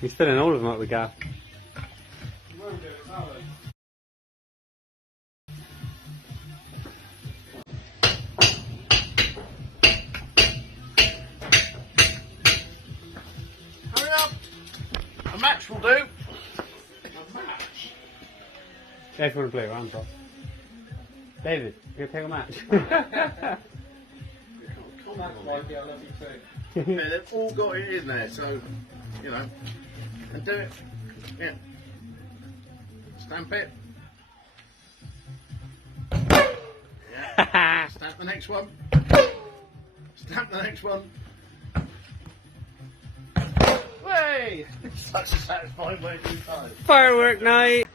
He's filling all of them up with gas. Hurry up! A match will do. A match? David, want to play around, top. David, you take a match. Yeah, they've all got it in there, so, you know, and do it. Yeah. Stamp it. Yeah. Stamp the next one. Stamp the next one. Way! Such a satisfying way to do time. Firework night!